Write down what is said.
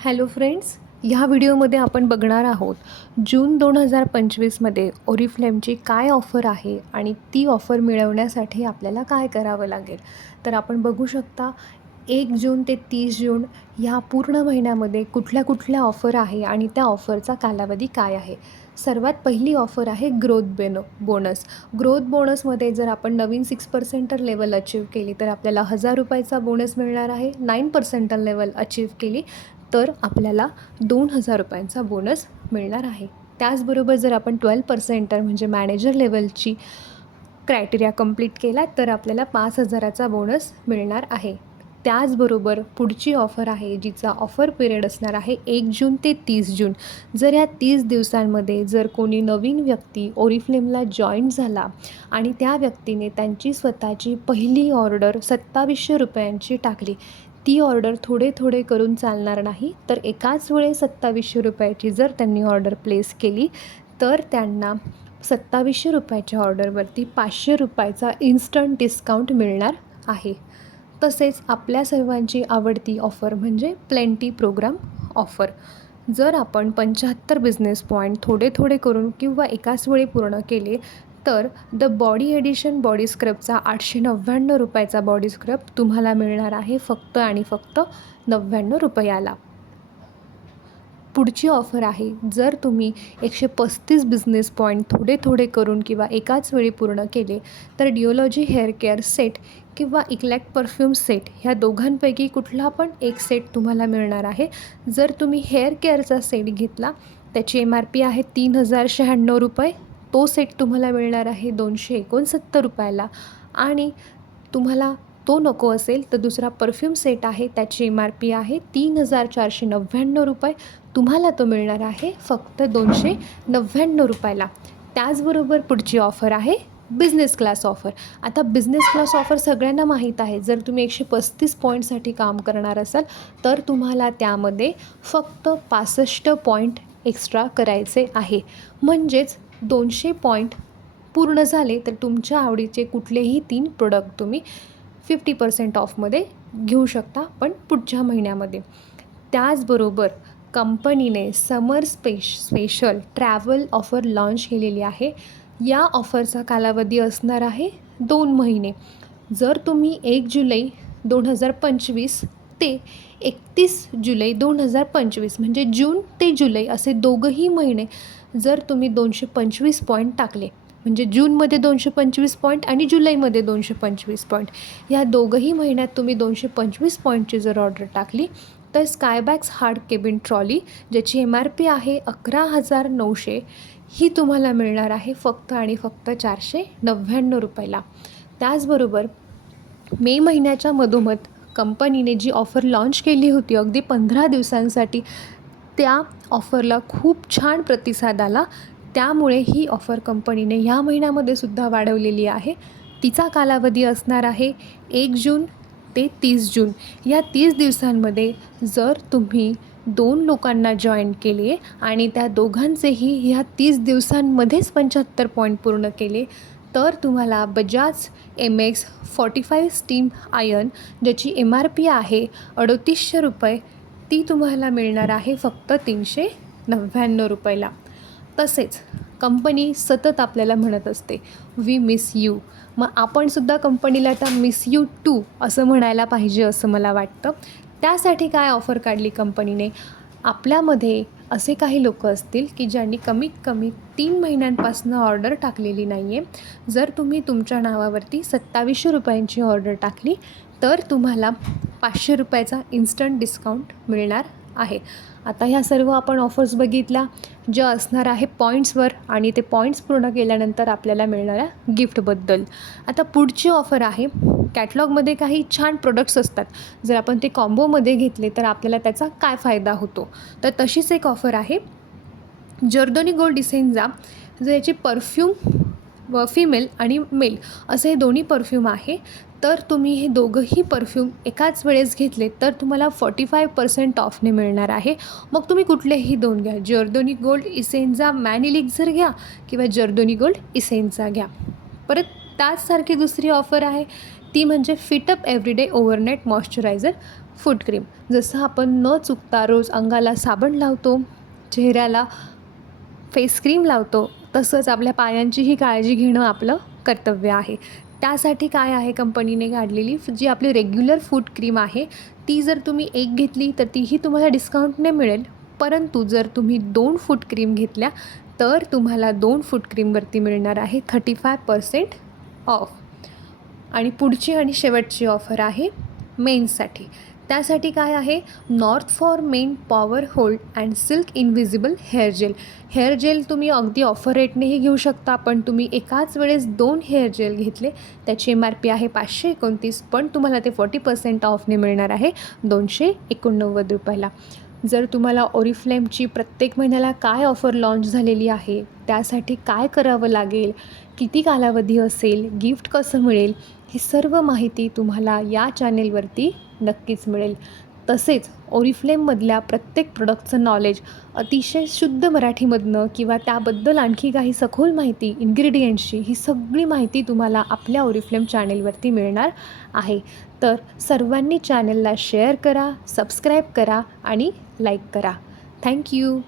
Hello friends ह्या व्हिडिओमध्ये आपण बघणार आहोत जून दोन हजार पंचवीसमध्ये ओरिफ्लेमची काय ऑफर आहे आणि ती ऑफर मिळवण्यासाठी आपल्याला काय करावं लागेल. तर आपण बघू शकता एक जून ते तीस जून ह्या पूर्ण महिन्यामध्ये कुठल्या कुठल्या ऑफर आहे आणि त्या ऑफरचा कालावधी काय आहे. सर्वात पहिली ऑफर आहे ग्रोथ बेनो बोनस ग्रोथ बोनसमध्ये जर आपण नवीन सिक्स पर्सेंटर लेवल अचीव केली तर आपल्याला हजार रुपयाचा बोनस मिळणार आहे. नाईन पर्सेंटल लेवल अचीव केली तर आपल्याला दोन हजार रुपयांचा बोनस मिळणार आहे. त्याचबरोबर जर आपण ट्वेल्व पर्सेंटर म्हणजे मॅनेजर लेवलची क्रायटेरिया कंप्लीट केला तर आपल्याला पाच हजाराचा बोनस मिळणार आहे. त्याचबरोबर पुढची ऑफर आहे जिचा ऑफर पिरियड असणार आहे एक जून ते तीस जून. जर या तीस दिवसांमध्ये जर कोणी नवीन व्यक्ती ओरिफ्लेमला जॉईन झाला आणि त्या व्यक्तीने त्यांची स्वतःची पहिली ऑर्डर सत्तावीसशे रुपयांची टाकली ती ऑर्डर थोडे थोडे करून चालणार नाही तर एकाच वेळेस सत्तावीसशे रुपयाची जर त्यांनी ऑर्डर प्लेस केली तर त्यांना सत्तावीसशे रुपयाच्या ऑर्डरवरती पाचशे रुपयाचा इन्स्टंट डिस्काउंट मिळणार आहे. तसेच आपल्या सर्वांची आवडती ऑफर म्हणजे प्लेंटी प्रोग्राम ऑफर. जर आपण पंच्याहत्तर बिझनेस पॉईंट थोडे थोडे करून किंवा एकाच वेळी पूर्ण केले तर द बॉडी एडिशन बॉडी स्क्रबचा आठशे नव्याण्णव रुपयाचा बॉडी स्क्रब तुम्हाला मिळणार आहे फक्त आणि फक्त नव्याण्णव रुपयाला. पुढची ऑफर आहे जर तुम्ही एकशे पस्तीस बिझनेस पॉईंट थोडे थोडे करून किंवा एकाच वेळी पूर्ण केले तर डिओलॉजी हेअर केअर सेट किंवा इक्लॅक्ट परफ्यूम सेट ह्या दोघांपैकी कुठला पण एक सेट तुम्हाला मिळणार आहे. जर तुम्ही हेअर केअरचा सेट घेतला त्याची एम आर पी आहे तीन हजार शहाण्णव रुपये. तो सेट तुम्हाला मिळणार आहे दोनशे एकोणसत्तर रुपयाला. आणि तुम्हाला तो नको असेल तर दुसरा परफ्यूम सेट आहे त्याची एम आर पी आहे तीन हजार चारशे नव्याण्णव रुपये. तुम्हाला तो मिळणार आहे फक्त दोनशे नव्याण्णव रुपयाला. त्याचबरोबर पुढची ऑफर आहे बिझनेस क्लास ऑफर आता बिझनेस क्लास ऑफर सगळ्यांना माहीत आहे. जर तुम्ही एकशे पस्तीस पॉईंटसाठी काम करणार असाल तर तुम्हाला त्यामध्ये फक्त पासष्ट पॉईंट एक्स्ट्रा करायचे आहे. म्हणजेच दोनशे पॉईंट पूर्ण झाले तर तुमच्या आवडीचे कुठलेही तीन प्रोडक्ट तुम्ही फिफ्टी पर्सेंट ऑफमध्ये घेऊ शकता पण पुढच्या महिन्यामध्ये. त्याचबरोबर कंपनीने summer spe special travel offer launch केलेली आहे. या ऑफरचा कालावधी असणार आहे दोन महिने. जर तुम्ही एक जुलै दोन हजार पंचवीस ते एकतीस जुलै दोन हजार पंचवीस म्हणजे जून ते जुलै असे दोघंही महिने जर तुम्ही दोनशे पंचवीस पॉईंट टाकले म्हणजे जूनमध्ये दोनशे पंचवीस पॉईंट आणि जुलैमध्ये दोनशे पंचवीस पॉईंट या दोघंही महिन्यात तुम्ही दोनशे पंचवीस पॉईंटची जर ऑर्डर टाकली तर स्कायबॅक्स हार्ड केबिन ट्रॉली ज्याची एम आर पी आहे अकरा हजार नऊशे ही तुम्हाला मिळणार आहे फक्त आणि फक्त चारशे नव्याण्णव रुपयाला. त्याचबरोबर मे महिन्याच्या मधोमध कंपनीने जी ऑफर लॉन्च केली होती अगदी पंधरा दिवसांसाठी त्या ऑफरला खूप छान प्रतिसाद आला. त्यामुळे ही ऑफर कंपनीने ह्या महिन्यामध्ये सुद्धा वाढवलेली आहे. तिचा कालावधी असणार आहे एक जून ते तीस जून. या तीस दिवसांमध्ये जर तुम्ही दोन लोकांना जॉईन केले आणि त्या दोघांचेही ह्या तीस दिवसांमध्येच पंच्याहत्तर पॉईंट पूर्ण केले तर तुम्हाला Bajaj M X forty five steam iron ज्याची एम आर पी आहे अडोतीसशे रुपये ती तुम्हाला मिळणार आहे फक्त तीनशे नव्याण्णव रुपयाला. तसेच कंपनी सतत आपल्याला म्हणत असते वी मिस यू मग आपणसुद्धा कंपनीला आता मिस यू टू असं म्हणायला पाहिजे असं मला वाटतं. त्यासाठी काय ऑफर काढली कंपनीने? आपल्यामध्ये असे काही लोक असतील की ज्यांनी कमीत कमी तीन महिन्यांपासून ऑर्डर टाकलेली नाही आहे जर तुम्ही तुमच्या नावावरती सत्तावीसशे रुपयांची ऑर्डर टाकली तर तुम्हाला पाचशे रुपयाचा इन्स्टंट डिस्काउंट मिळणार. आहे. आता ह्या सर्व आपण ऑफर्स बघितल्या ज्या असणार आहे पॉईंट्सवर आणि ते पॉईंट्स पूर्ण केल्यानंतर आपल्याला मिळणाऱ्या गिफ्टबद्दल आता पुढची ऑफर आहे कॅटलॉगमध्ये काही छान प्रोडक्ट्स असतात. जर आपण ते कॉम्बोमध्ये घेतले तर आपल्याला त्याचा काय फायदा होतो? तर तशीच एक ऑफर आहे जर्दोनी गोल्ड डिसेनचा जर याची परफ्यूम व फिमेल आणि मेल असे हे दोन्ही परफ्यूम आहे. तर तुम्ही हे दोघंही परफ्यूम एकाच वेळेस घेतले तर तुम्हाला फॉर्टी फाय पर्सेंट ऑफने मिळणार आहे. मग तुम्ही कुठलेही दोन घ्या. जर्दोनी गोल्ड इसेन्झा मॅनिलिक्झर घ्या किंवा जर्दोनी गोल्ड इसेन्झा घ्या. परत त्याचसारखी दुसरी ऑफर आहे. ती म्हणजे fit up everyday overnight moisturiser foot cream जसं आपण न चुकता रोज अंगाला साबण लावतो चेहऱ्याला फेस क्रीम लावतो तसंच आपल्या पायांचीही काळजी घेणं आपलं कर्तव्य आहे. त्यासाठी काय आहे कंपनीने काढलेली? जी आपली रेग्युलर फूड क्रीम आहे ती जर तुम्ही एक घेतली तर तीही तुम्हाला डिस्काउंटने मिळेल. परंतु जर तुम्ही दोन फूट क्रीम घेतल्या तर तुम्हाला दोन फूट क्रीमवरती मिळणार आहे थर्टी फाय पर्सेंट ऑफ आणि पुढची आणि शेवटची ऑफर आहे मेन्ससाठी त्यासाठी काय आहे? North for men power hold and silk invisible hair gel. Hair gel तुम्ही अगदी ऑफर रेटनेही घेऊ शकता पण तुम्ही एकाच वेळेस दोन हेअर जेल घेतले त्याची एम आर पी आहे पाचशे एकोणतीस पण तुम्हाला ते फोर्टी पर्सेंट ऑफने मिळणार आहे दोनशे एकोणनव्वद रुपयाला. जर तुम्हाला ओरिफ्लेमची प्रत्येक महिन्याला काय ऑफर लॉन्च झालेली आहे त्यासाठी काय करावं लागेल किती कालावधी असेल गिफ्ट कसं मिळेल ही सर्व माहिती तुम्हाला या चॅनेलवरती नक्कीच मिळेल. तसेच ओरिफ्लेममधल्या प्रत्येक प्रोडक्टचं नॉलेज अतिशय शुद्ध मराठीमधनं किंवा त्याबद्दल आणखी काही सखोल माहिती इन्ग्रेडियंट्सची ही सगळी माहिती तुम्हाला आपल्या ओरिफ्लेम चॅनेलवरती मिळणार आहे. तर सर्वांनी चॅनेलला शेअर करा सबस्क्राईब करा आणि लाईक करा. थँक्यू